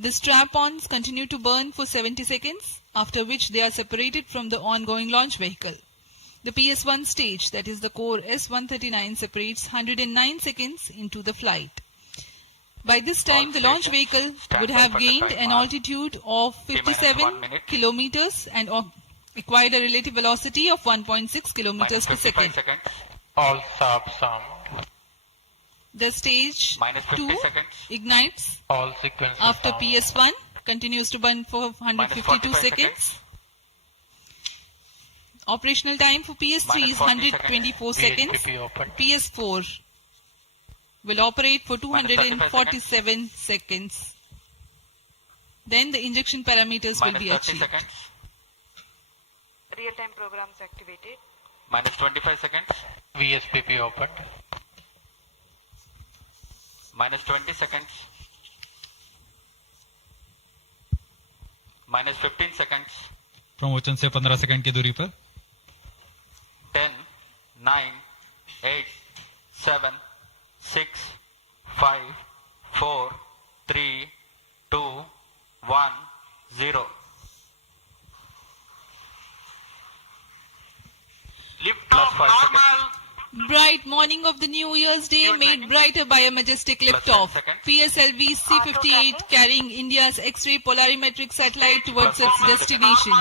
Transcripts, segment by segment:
The strap-ons continue to burn for 70 seconds, after which they are separated from the ongoing launch vehicle. The PS1 stage, that is the core S-139, separates 109 seconds into the flight. By this time, the launch vehicle would have gained an altitude of 57 kilometers and acquired a relative velocity of 1.6 kilometers per second. All subs armed. The stage 2 ignites All sequences after armed. PS1, continues to burn for 152 seconds. Operational time for PS3 is 124 seconds. VHPP open. PS4 will operate for 247 seconds. Then the injection parameters will be achieved. Real-time programs activated. Minus 25 seconds. VSPP opened. Minus 20 seconds. Minus 15 seconds. Promotion से 15 second की दूरी पर 10, 9, 8, 7, 6, 5, 4, 3, 2, 1, 0. Lift Plus off 5 normal. Bright morning of the New Year's Day made brighter by a majestic liftoff. PSLV C-58 carrying India's X-ray polarimetric satellite towards its destination.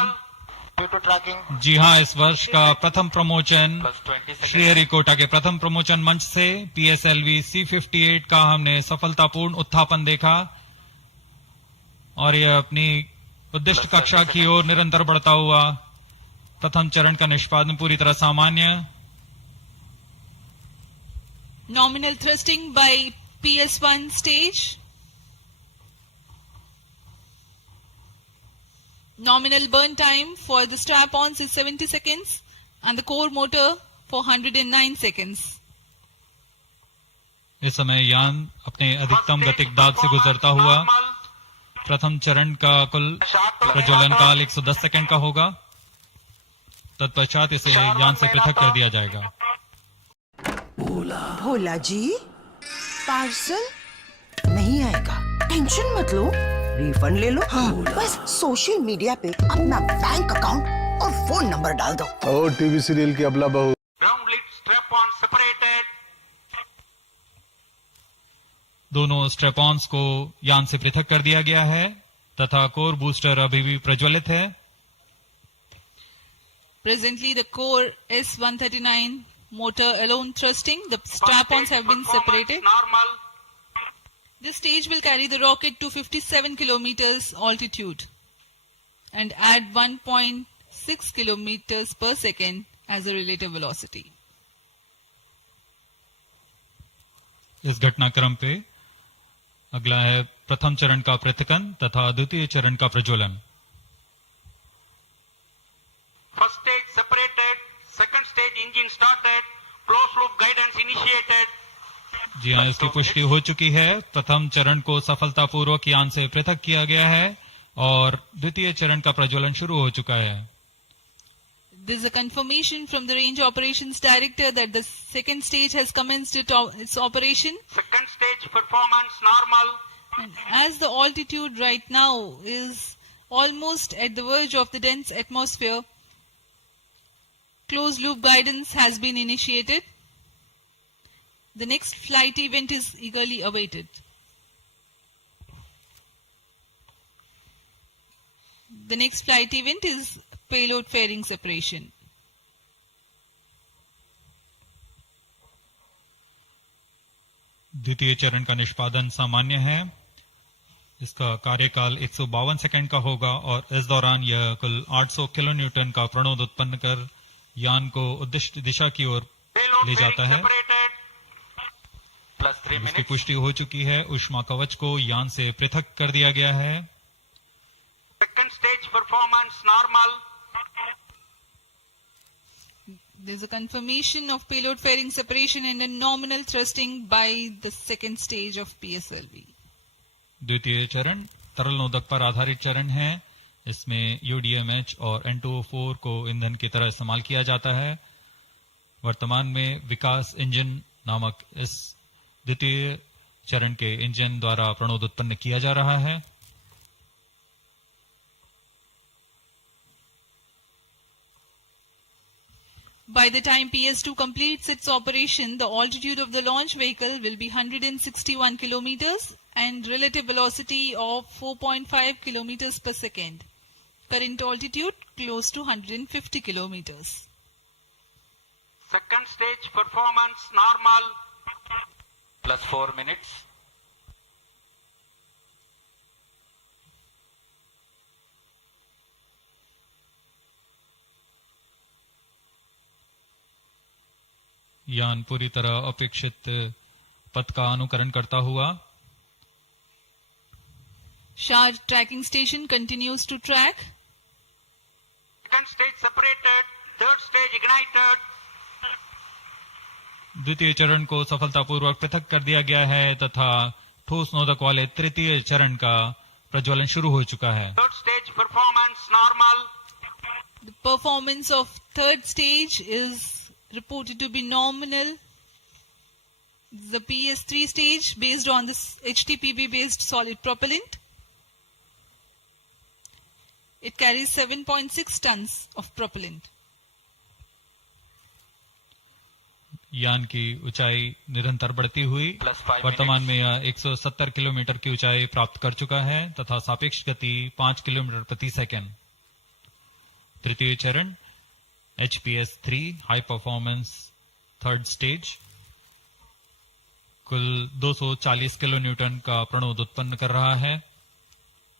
Due to tracking. जी हाँ, इस वर्ष का प्रथम promotion Plus 20 seconds. Sriharikota के प्रथम promotion मंच से PSLV C-58 का हमने सफलतापूर्ण उत्थापन देखा और यह अपनी उद्दिष्ट कक्षा की ओर निरंतर बढ़ता हुआ प्रथम चरण का निष्पादन पूरी तरह सामान्य. Nominal thrusting by PS1 stage. Nominal burn time for the strap-ons is 70 seconds and the core motor for 109 seconds. इस समय यान अपने अधिकतम गतिक दाब से गुजरता हुआ प्रथम चरण का कुल प्रज्वलन काल 110 सेकंड का होगा. तत्पश्चात इसे यान से पृथक कर दिया जाएगा. भोला जी, पार्सल नहीं आएगा. टेंशन मत लो, रिफंड ले लो. बस सोशल मीडिया पे अपना बैंक अकाउंट और फोन नंबर डाल दो. और टीवी सीरियल की अबला बहू. Ground lid strap-on separated. दोनों स्ट्रेपॉन्स को यान से पृथक कर दिया गया है तथा कोर बूस्टर अभी भी प्रज्वलित है. Presently the core S-139 motor alone thrusting. The strap-ons have been separated. Normal. This stage will carry the rocket to 57 kilometers altitude and add 1.6 kilometers per second as a relative velocity. इस घटनाक्रम पे अगला है प्रथम चरण का पृथकन तथा द्वितीय चरण का प्रज्वलन. First stage separated. Second stage engine started. Closed loop guidance initiated. जी हाँ, इसकी पुष्टि हो चुकी है. प्रथम चरण को सफलतापूर्वक यान से पृथक किया गया है और द्वितीय चरण का प्रज्वलन शुरू हो चुका है. There is a confirmation from the Range Operations Director that the second stage has commenced its operation. Second stage performance normal. And as the altitude right now is almost at the verge of the dense atmosphere, closed loop guidance has been initiated. The next flight event is eagerly awaited. The next flight event is payload fairing separation. द्वितीय चरण का निष्पादन सामान्य है. इसका कार्यकाल 152 second का होगा और इस दौरान यह कुल 800 किलो न्यूटन का प्रणोद उत्पन्न कर यान को उद्दिष्ट दिशा की ओर ले जाता है. Plus 3 इसकी minutes. पुष्टि हो चुकी है. ऊष्मा कवच को यान से पृथक कर दिया गया है. Second stage performance normal. There is a confirmation of payload fairing separation and a nominal thrusting by the second stage of PSLV. द्वितीय चरण तरल नोदक पर आधारित चरण है. इसमें UDMH और N2O4 को ईंधन की तरह इस्तेमाल किया जाता है. वर्तमान में विकास इंजन नामक इस द्वितीय चरण के इंजन द्वारा प्रणोद उत्पन्न किया जा रहा है. By the time PS2 completes its operation, the altitude of the launch vehicle will be 161 kilometers and relative velocity of 4.5 kilometers per second. Current altitude close to 150 kilometers. Second stage performance normal. Plus 4 minutes. यान पूरी तरह अपेक्षित पथ का अनुकरण करता हुआ Shah tracking station continues to track. Second stage separated. Third stage ignited. द्वितीय चरण को सफलतापूर्वक पृथक कर दिया गया है तथा ठोस नोदक वाले तृतीय चरण का प्रज्वलन शुरू हो चुका है. Third stage performance normal. The performance of third stage is reported to be nominal. The PS3 stage based on this HTPB based solid propellant. It carries 7.6 tons of propellant. यान की ऊंचाई निरंतर बढ़ती हुई Plus 5 वर्तमान minutes. में यह 170 kilometre की ऊंचाई प्राप्त कर चुका है तथा सापेक्ष गति 5 किलोमीटर प्रति सेकंड. तृतीय चरण HPS3 high performance third stage कुल 240 किलो न्यूटन का प्रणोद उत्पन्न कर रहा है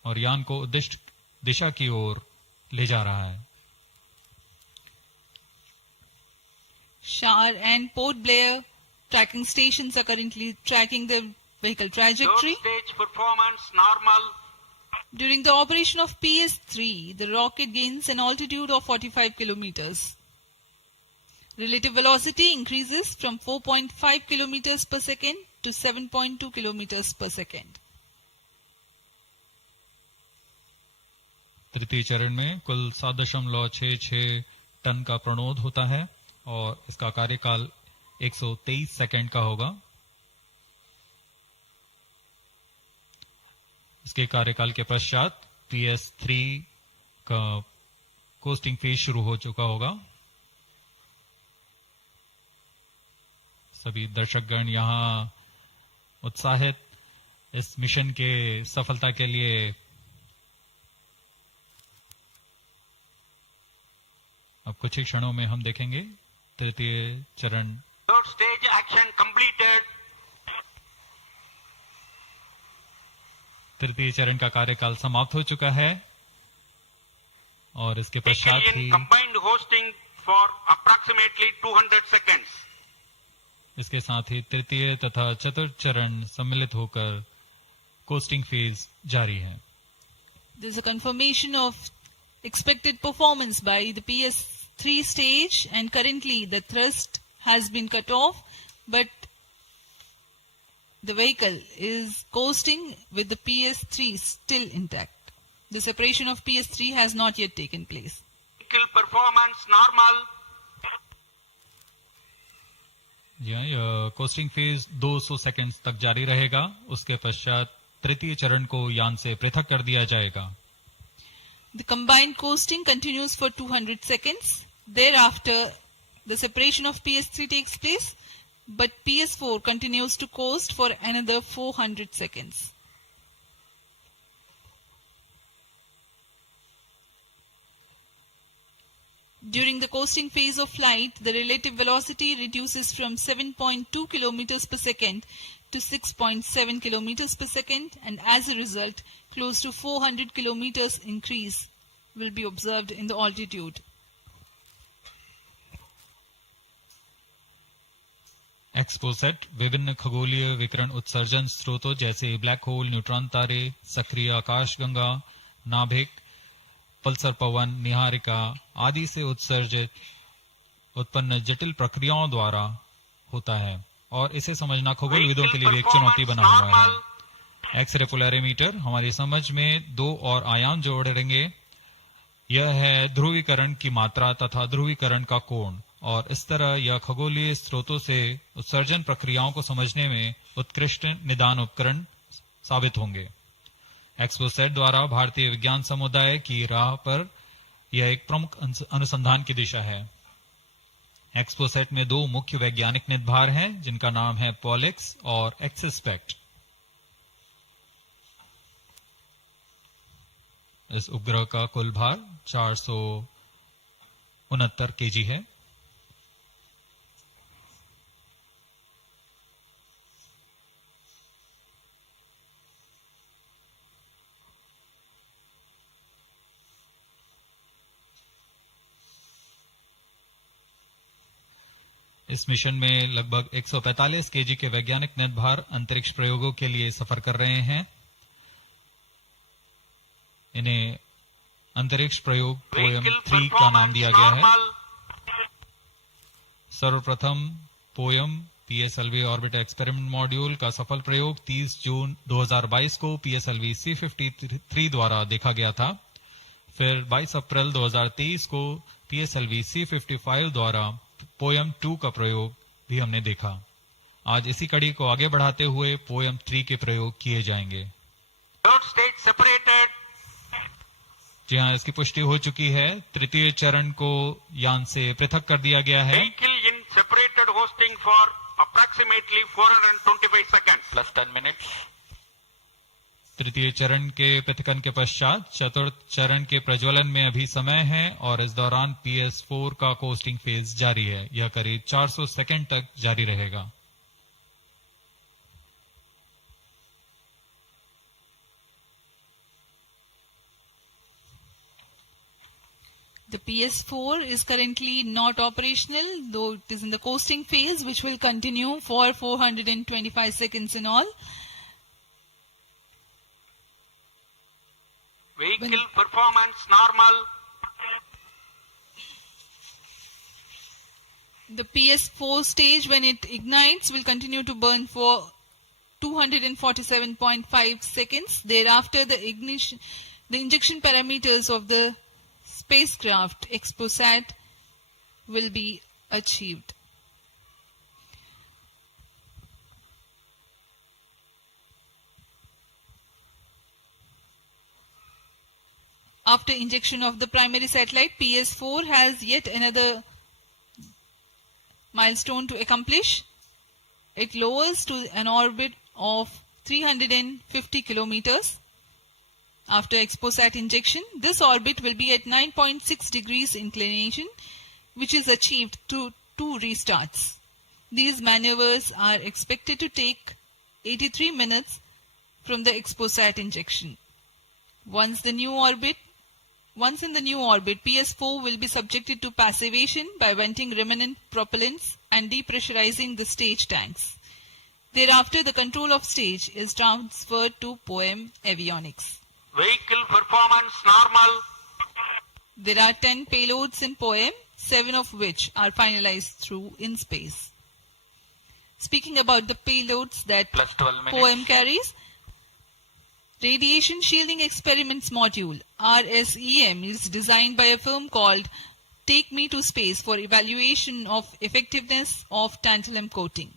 और यान को उद्दिष्ट दिशा की ओर ले जा रहा है. Shah and Port Blair tracking stations are currently tracking the vehicle trajectory. Third stage performance normal. During the operation of PS3, the rocket gains an altitude of 45 kilometers. Relative velocity increases from 4.5 kilometers per second to 7.2 kilometers per second. तृतीय चरण में कुल 7.66 ton का प्रणोद होता है और इसका कार्यकाल 123 सेकंड का होगा. इसके कार्यकाल के पश्चात PS3 का कोस्टिंग फेज शुरू हो चुका होगा. सभी दर्शकगण यहां उत्साहित इस मिशन के सफलता के लिए अब कुछ ही क्षणों में हम देखेंगे तृतीय चरण. Third stage action completed. तृतीय चरण का कार्यकाल समाप्त हो चुका है और इसके पश्चात Vehicle he in combined hosting for approximately 200 seconds. इसके साथ ही तृतीय तथा चतुर्थ चरण सम्मिलित होकर कोस्टिंग फेज जारी है. There is a confirmation of expected performance by the PS3 stage, and currently the thrust has been cut off, but the vehicle is coasting with the PS3 still intact. The separation of PS3 has not yet taken place. Vehicle performance normal. यह costing phase 200 seconds तक जारी रहेगा. उसके पश्चात तृतीय चरण को यान से पृथक कर दिया जाएगा. The combined coasting continues for 200 seconds. Thereafter, the separation of PS3 takes place, but PS4 continues to coast for another 400 seconds. During the coasting phase of flight, the relative velocity reduces from 7.2 kilometers per second to 6.7 kilometers per second, and as a result, close to 400 kilometers increase will be observed in the altitude. XPoSat विभिन्न खगोलीय विकिरण उत्सर्जन स्रोतों जैसे black hole, neutron तारे, सक्रिय आकाशगंगा, नाभिक, पल्सर पवन, निहारिका आदि से उत्सर्जित उत्पन्न जटिल प्रक्रियाओं द्वारा होता है और इसे समझना खगोलविदों के लिए भी एक चुनौती बना हुआ है. एक्सरे पोलैरिमीटर हमारी समझ में दो और आयाम जोड़ेंगे. यह है ध्रुवीकरण की मात्रा तथा ध्रुवीकरण का कोण, और इस तरह यह खगोलीय स्रोतों से उत्सर्जन प्रक्रियाओं को समझने में उत्कृष्ट निदान उपकरण साबित होंगे. एक्सपोसेट द्वारा भारतीय विज्ञान समुदाय की राह पर यह एक प्रमुख अनुसंधान की दिशा है. एक्सपोसेट में दो मुख्य वैज्ञानिक निदभार हैं जिनका नाम है पॉलिक्स और एक्सिस्पेक्ट। इस उपग्रह का कुल भार 469 केजी है। इस मिशन में लगभग 145 केजी के वैज्ञानिक निदभार अंतरिक्ष प्रयोगों के लिए सफर कर रहे हैं। इन्हें अंतरिक्ष प्रयोग पोयम 3 का नाम दिया गया है। सर्वप्रथम poem PSLV orbit experiment module का सफल प्रयोग 30 जून 2022 को पीएसएलवी C53 द्वारा देखा गया था। फिर 22 अप्रैल 2023 को पीएसएलवी C55 द्वारा पोयम 2 का प्रयोग भी हमने देखा। आज इसी कड़ी को आगे बढ़ाते हुए पोयम 3 के प्रयोग किए जाएंगे। Third stage separated. जी हाँ, इसकी पुष्टि हो चुकी है। तृतीय चरण को यान से पृथक कर दिया गया है। Vehicle in separated hosting for approximately 425 seconds. Plus 10 minutes. तृतीय चरण के पृथकन के पश्चात चतुर्थ चरण के प्रज्वलन में अभी समय है और इस दौरान PS4 का कोस्टिंग फेज जारी है। यह करीब 400 सेकंड तक जारी रहेगा। The PS4 is currently not operational, though it is in the coasting phase, which will continue for 425 seconds in all. Vehicle performance normal. The PS4 stage, when it ignites, will continue to burn for 247.5 seconds. Thereafter, the injection parameters of the spacecraft XPOSat will be achieved. After injection of the primary satellite, PS4 has yet another milestone to accomplish. It lowers to an orbit of 350 kilometers. After XPOSat injection, this orbit will be at 9.6 degrees inclination, which is achieved through 2 restarts. These maneuvers are expected to take 83 minutes from the XPOSat injection. Once in the new orbit, PS4 will be subjected to passivation by venting remnant propellants and depressurizing the stage tanks. Thereafter, the control of stage is transferred to POEM avionics. Vehicle performance normal. There are 10 payloads in POEM, 7 of which are finalized through in space. Speaking about the payloads that Plus 12 minutes. POEM carries, Radiation Shielding Experiments Module RSEM is designed by a firm called Take Me to Space for evaluation of effectiveness of tantalum coating.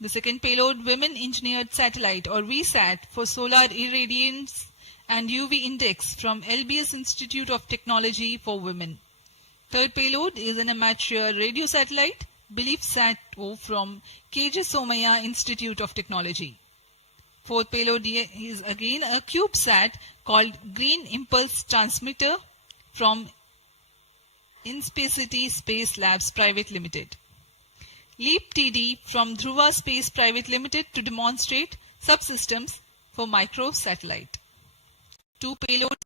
The second payload, Women Engineered Satellite or VSAT for solar irradiance and UV index from LBS Institute of Technology for Women. Third payload is an amateur radio satellite, Belief Sat-O from KJ Somaya Institute of Technology. Fourth payload is again a CubeSat called Green Impulse Transmitter from Inspacity Space Labs Private Limited. LEAP TD from Dhruva Space Private Limited to demonstrate subsystems for microsatellite. 2 payloads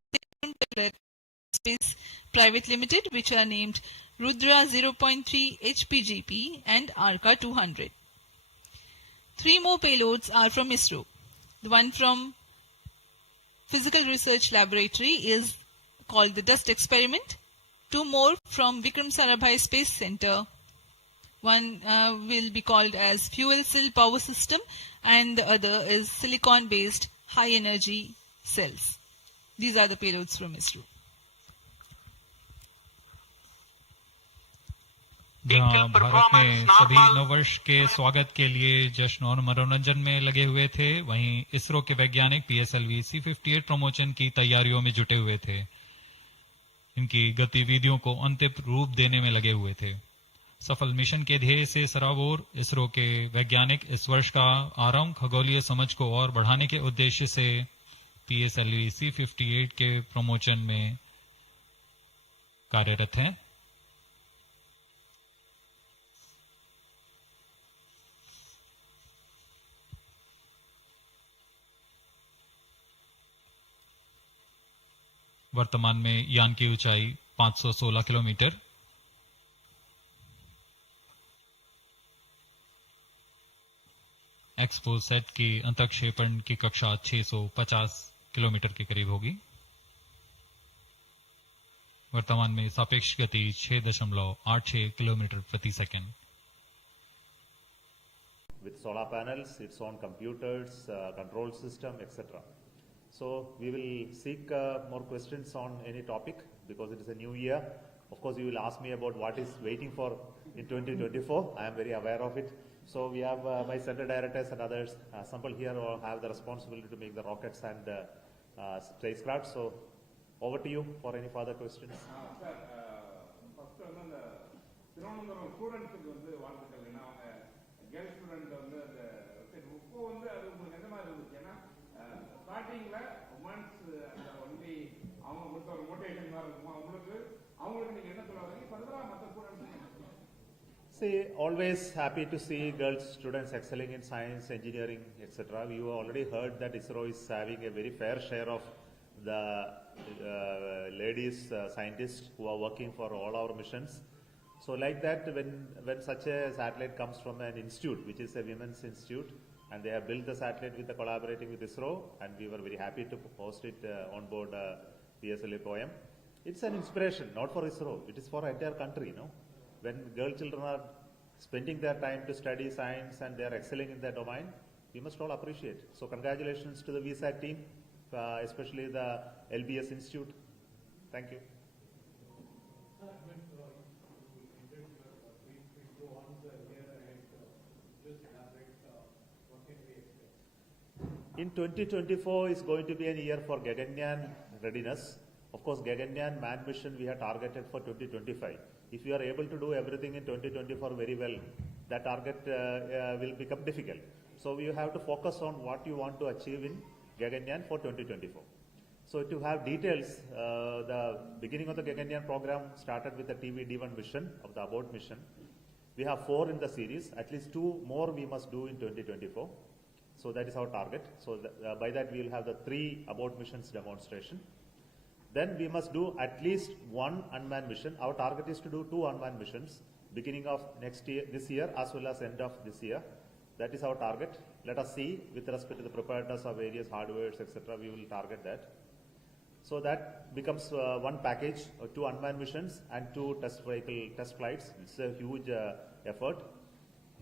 Space Private Limited, which are named Rudra 0.3 HPGP and Arca 200. 3 more payloads are from ISRO. The one from Physical Research Laboratory is called the Dust Experiment. 2 more from Vikram Sarabhai Space Center. One will be called as Fuel Cell Power System and the other is silicon-based high energy cells. These are the payloads from ISRO. जहां भारत में सभी नववर्ष के स्वागत के लिए जश्न और मनोरंजन में लगे हुए थे, वहीं इसरो के वैज्ञानिक पीएसएलवी C58 प्रमोशन की तैयारियों में जुटे हुए थे। इनकी गतिविधियों को अंतिम रूप देने में लगे हुए थे। सफल मिशन के ध्येय से सराबोर इसरो के वैज्ञानिक इस वर्ष का आरंभ खगोलीय समझ को और बढ़ाने के उद्देश्य से PSLV C58 के प्रमोशन में कार्यरत हैं। वर्तमान में यान की ऊंचाई 516 किलोमीटर, एक्सपो सेट की अंतक्षेपण की कक्षा 650 किलोमीटर के करीब होगी। वर्तमान में सापेक्ष गति 6.86 किलोमीटर प्रति second. With solar panels, its own computers, control system, etc. So we will seek more questions on any topic because it is a new year. Of course, you will ask me about what is waiting for in 2024. I am very aware of it. So we have my center directors and others assembled here who have the responsibility to make the rockets and spacecraft. So over to you for any further questions. Sir, first வந்து அந்த திருவனந்தபுரம் ஸ்டூடெண்ட்ஸுக்கு வந்து வாழ்த்துக்கள். ஏன்னா அவங்க girl student வந்து அந்த இப்போ வந்து அது உங்களுக்கு எந்த மாதிரி இருந்துச்சு? ஏன்னா ஸ்டார்டிங்ல உமன்ஸ் அந்த ஒன்லி அவங்க கொடுத்த ஒரு மோட்டிவேஷன் மாதிரி இருக்குமா அவங்களுக்கு நீங்க என்ன சொல்ல வரீங்க? ஃபர்தரா மற்ற students See, always happy to see girls students excelling in science, engineering, etc. We have already heard that ISRO is having a very fair share of the ladies scientists who are working for all our missions. So like that, when such a satellite comes from an institute, which is a women's institute, and they have built the satellite with collaborating with ISRO, and we were very happy to host it on board PSLV poem. It's an inspiration, not for ISRO, it is for entire country, no? When girl children are spending their time to study science and they are excelling in their domain, we must all appreciate. So congratulations to the VSAT team, especially the LBS Institute. Thank you. In 2024 is going to be a year for Gaganyaan readiness. Of course, Gaganyaan manned mission we have targeted for 2025. If you are able to do everything in 2024 very well, that target will become difficult. So you have to focus on what you want to achieve in Gaganyaan for 2024. So to have details, the beginning of the Gaganyaan program started with the TVD1 mission of the abort mission. We have 4 in the series. At least 2 more we must do in 2024. So that is our target. So by that we will have the 3 abort missions demonstration. Then we must do at least 1 unmanned mission. Our target is to do 2 unmanned missions beginning of next year, this year as well as end of this year. That is our target. Let us see with respect to the preparedness of various hardwares, etc. We will target that. So that becomes one package, 2 unmanned missions and 2 test vehicle test flights. It's a huge effort.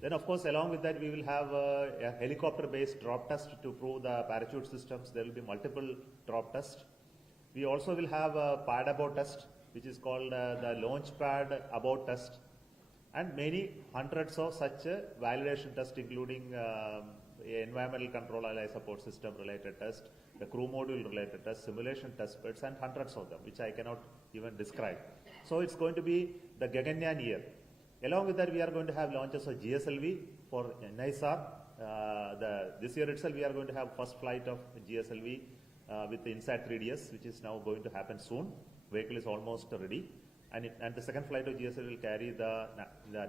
Then of course along with that we will have a helicopter-based drop test to prove the parachute systems. There will be multiple drop tests. We also will have a pad abort test, which is called the launch pad abort test, and many hundreds of such validation tests, including environmental control allied support system related test, the crew module related test, simulation test beds, and hundreds of them, which I cannot even describe. So it's going to be the Gaganyaan year. Along with that, we are going to have launches of GSLV for NISR. This year itself, we are going to have first flight of GSLV with the INSAT 3DS, which is now going to happen soon. Vehicle is almost ready. And the second flight of GSLV will carry the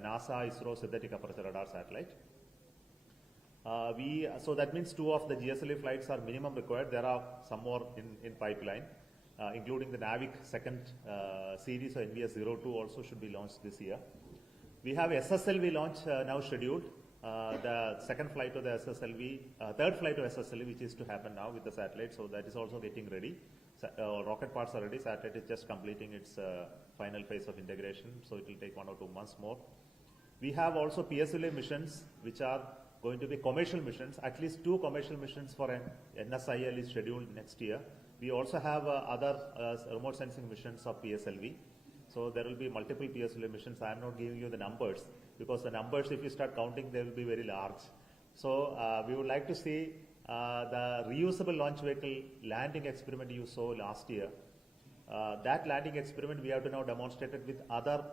NASA ISRO synthetic aperture radar satellite. So that means 2 of the GSLV flights are minimum required. There are some more in pipeline, including the NAVIC second series of NVS-02 also should be launched this year. We have SSLV launch now scheduled. The second flight of the SSLV, third flight of SSLV, which is to happen now with the satellite, so that is also getting ready. Rocket parts are ready, satellite is just completing its final phase of integration, so it will take 1 or 2 months more. We have also PSLV missions, which are going to be commercial missions. At least 2 commercial missions for NSIL is scheduled next year. We also have other remote sensing missions of PSLV. So there will be multiple PSLV missions. I am not giving you the numbers, because the numbers, if you start counting, they will be very large. So we would like to see the reusable launch vehicle landing experiment you saw last year. That landing experiment we have to now demonstrate it with other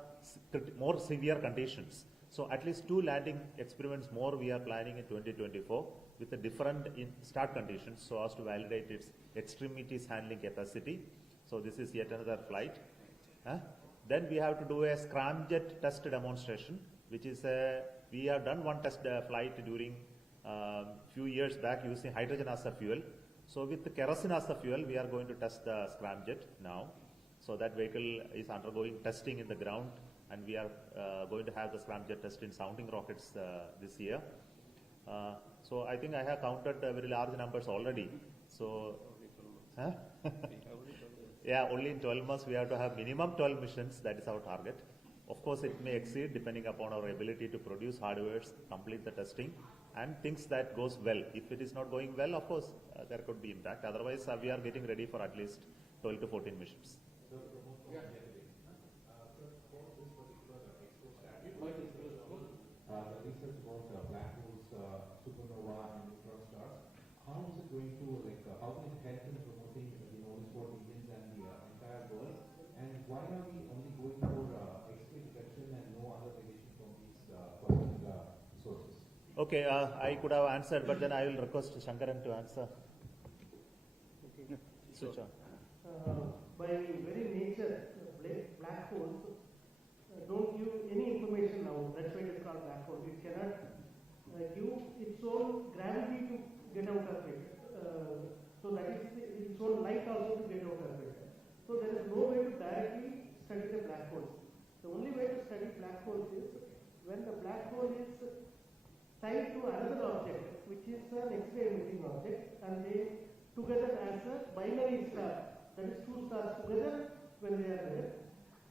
more severe conditions. So at least 2 landing experiments more we are planning in 2024 with the different start conditions so as to validate its extremities handling capacity. So this is yet another flight. Then we have to do a scramjet test demonstration, which is we have done one test flight during few years back using hydrogen as a fuel. So with the kerosene as the fuel, we are going to test the scramjet now. So that vehicle is undergoing testing in the ground, and we are going to have the scramjet test in sounding rockets this year. So I think I have counted very large numbers already. So, yeah, only in 12 months we have to have minimum 12 missions. That is our target. Of course, it may exceed depending upon our ability to produce hardwares, complete the testing, and things that goes well. If it is not going well, of course, there could be impact. Otherwise, we are getting ready for at least 12 to 14 missions. The research about black holes, supernova, and neutron stars. How is it going to how will it help in promoting this for Indians and the entire world? And why are we only going for X-ray detection and no other radiation from these particular sources? Okay, I could have answered, but then I will request Shankaran to answer. Switch on. By very nature, black holes don't give any information now. That's why it is called black hole. It cannot give its own gravity to get out of it. So that is its own light also to get out of it. So there is no way to directly study the black holes. The only way to study black holes is when the black hole is tied to another object, which is an X-ray emitting object, and they together as a binary star. That is 2 stars together when they are there.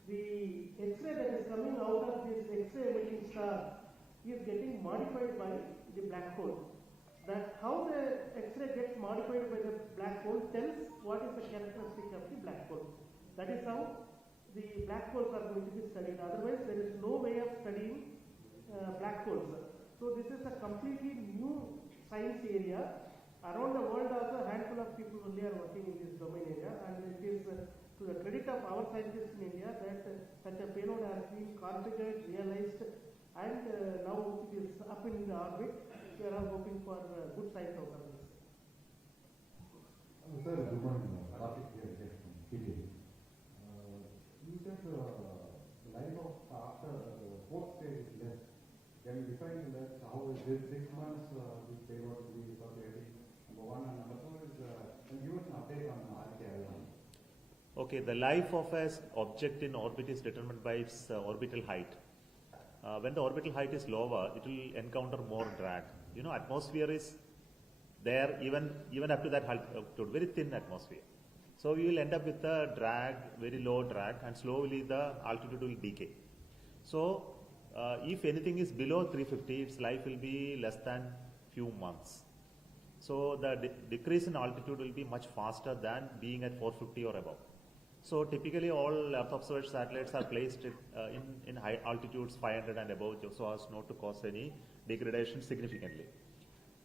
The X-ray that is coming out of this X-ray emitting star is getting modified by the black hole. That how the X-ray gets modified by the black hole tells what is the characteristic of the black hole. That is how the black holes are going to be studied. Otherwise, there is no way of studying black holes. So this is a completely new science area. Around the world also a handful of people only are working in this domain area, and it is to the credit of our scientists in India that such a payload has been configured, realized, and now it is up in the orbit. We are hoping for good science out of this. Sir, good morning. Karthik here from PTA. You said the life of after the 4th stage is less. Can you define that? How is it 6 months this payload will be without editing? Number one, and number two is can you give us an update on RTI? Okay, the life of an object in orbit is determined by its orbital height. When the orbital height is lower, it will encounter more drag. Atmosphere is there even up to that altitude, very thin atmosphere. So we will end up with a drag, very low drag, and slowly the altitude will decay. So if anything is below 350, its life will be less than few months. So the decrease in altitude will be much faster than being at 450 or above. So typically all Earth observation satellites are placed in high altitudes 500 and above so as not to cause any degradation significantly.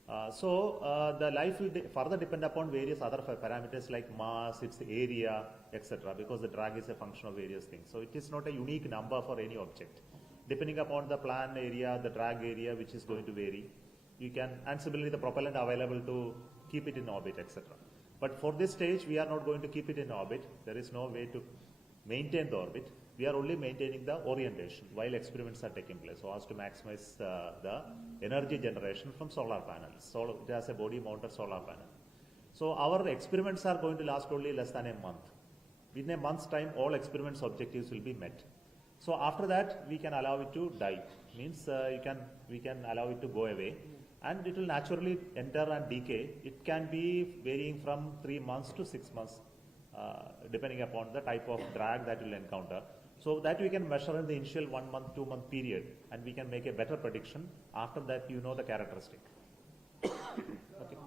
The life will further depend upon various other parameters like mass, its area, etc. because the drag is a function of various things. So it is not a unique number for any object. Depending upon the plan area, the drag area which is going to vary, you can, and similarly the propellant available to keep it in orbit, etc. But for this stage, we are not going to keep it in orbit. There is no way to maintain the orbit. We are only maintaining the orientation while experiments are taking place, so as to maximize the energy generation from solar panels. So it has a body-mounted solar panel. So our experiments are going to last only less than a month. In a month's time, all experiments objectives will be met. So after that, we can allow it to die. Means we can allow it to go away. And it will naturally enter and decay. It can be varying from 3 months to 6 months, depending upon the type of drag that will encounter. So that we can measure in the initial 1 month, 2 month period, and we can make a better prediction. After that, you know the characteristic. Okay.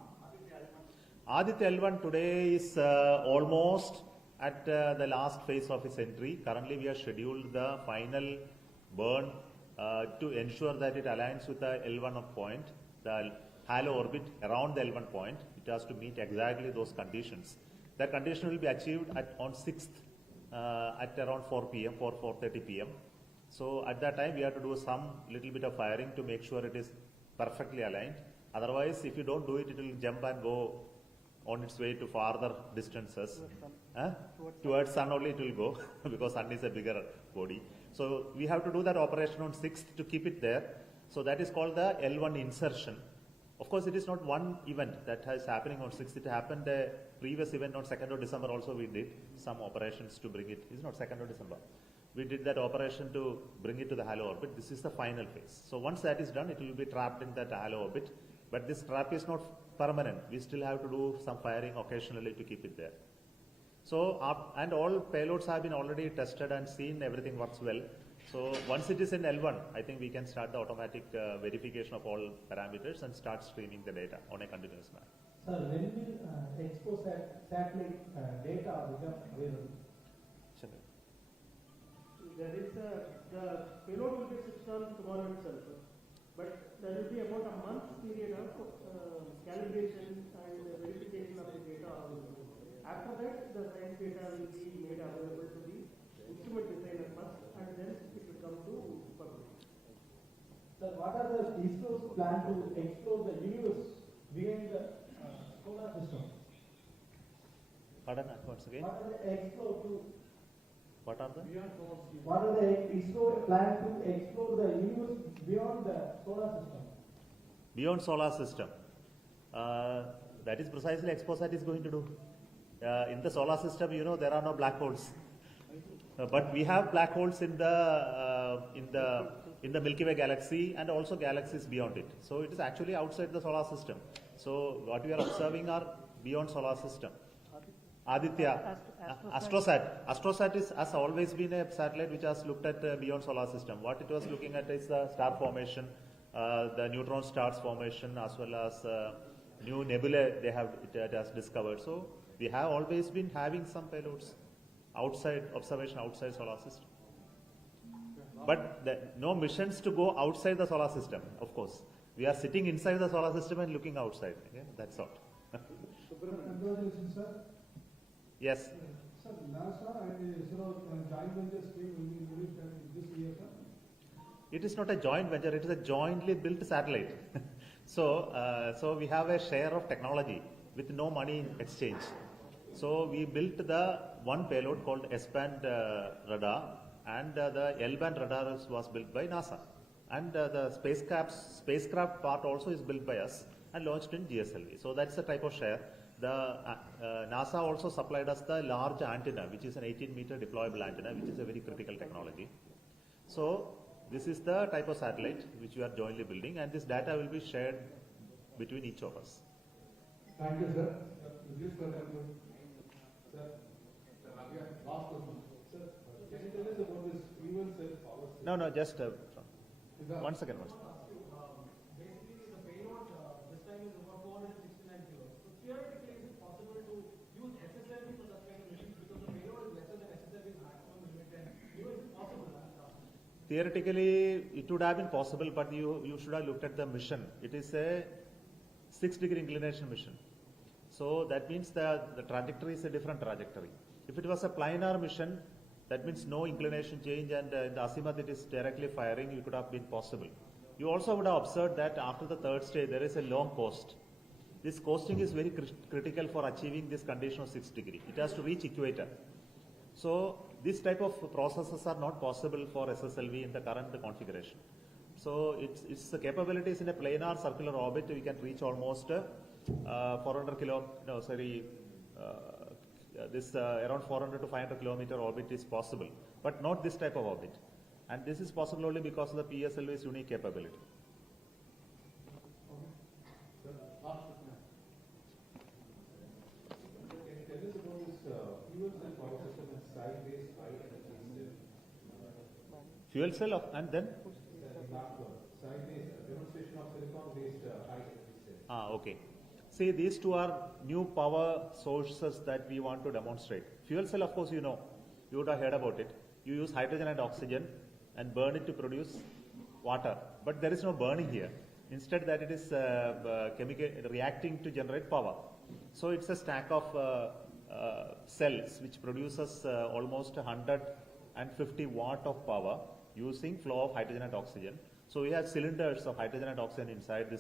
Aditya L1 today is almost at the last phase of its entry. Currently, we have scheduled the final burn to ensure that it aligns with the L1 point. The halo orbit around the L1 point, it has to meet exactly those conditions. That condition will be achieved on 6th at around 4 p.m., 4:30 p.m. So at that time, we have to do some little bit of firing to make sure it is perfectly aligned. Otherwise, if you don't do it, it will jump and go on its way to farther distances. Towards sun only it will go because sun is a bigger body. So we have to do that operation on 6th to keep it there. So that is called the L1 insertion. Of course, it is not one event that is happening on 6th. It happened a previous event on 2nd of December also we did some operations to bring it. It's not 2nd of December. We did that operation to bring it to the halo orbit. This is the final phase. So once that is done, it will be trapped in that halo orbit. But this trap is not permanent. We still have to do some firing occasionally to keep it there. So, and all payloads have been already tested and seen everything works well. So once it is in L1, I think we can start the automatic verification of all parameters and start streaming the data on a continuous manner. Sir, when will expose satellite data become available? There is the payload will be switched on tomorrow itself, but there will be about a month period of calibration and verification of the data. After that, the science data will be made available to the instrument designer first, and then it will come to public. Sir, what are the ISRO's plan to explore the universe behind the solar system? Pardon, once again. What are the explore to? What are the? What are the ISRO plan to explore the universe beyond the solar system? Beyond solar system. That is precisely Exposat is going to do. In the solar system, you know, there are no black holes. But we have black holes in the Milky Way galaxy and also galaxies beyond it. So it is actually outside the solar system. So what we are observing are beyond solar system. Aditya, Astrosat has always been a satellite which has looked at beyond solar system. What it was looking at is the star formation, the neutron stars formation, as well as new nebulae it has discovered. So we have always been having some payloads outside observation outside solar system. But no missions to go outside the solar system, of course. We are sitting inside the solar system and looking outside. Okay? That's all. Congratulations, sir. Yes. Sir, NASA and ISRO joint venture scheme will be introduced this year, sir? It is not a joint venture, it is a jointly built satellite. So we have a share of technology with no money exchange. So we built the one payload called S-band radar, and the L-band radar was built by NASA. And the spacecraft part also is built by us and launched in GSLV. So that's the type of share. The NASA also supplied us the large antenna, which is an 18-meter deployable antenna, which is a very critical technology. So this is the type of satellite which we are jointly building, and this data will be shared between each of us. Thank you, sir. Please continue. Sir, last question. Sir, can you tell us about this fuel cell power system? No, just one second. Basically, the payload this time is about 469 kilos. So theoretically, is it possible to use SSLV for such kind of missions because the payload is lesser than SSLV's maximum limit? And is it possible? Theoretically, it would have been possible, but you should have looked at the mission. It is a 6-degree inclination mission. So that means the trajectory is a different trajectory. If it was a planar mission, that means no inclination change, and in the azimuth it is directly firing, it could have been possible. You also would have observed that after the third stage, there is a long coast. This coasting is very critical for achieving this condition of 6 degree. It has to reach equator. So this type of processes are not possible for SSLV in the current configuration. So its the capabilities in a planar circular orbit, we can reach almost 400 around 400 to 500 kilometer orbit is possible, but not this type of orbit. And this is possible only because of the PSLV's unique capability. Fuel cell and then? Demonstration of silicon-based Okay. See, these two are new power sources that we want to demonstrate. Fuel cell, of course, you know. You would have heard about it. You use hydrogen and oxygen and burn it to produce water. But there is no burning here. Instead, that it is chemical reacting to generate power. So it's a stack of cells which produces almost 150 watt of power using flow of hydrogen and oxygen. So we have cylinders of hydrogen and oxygen inside this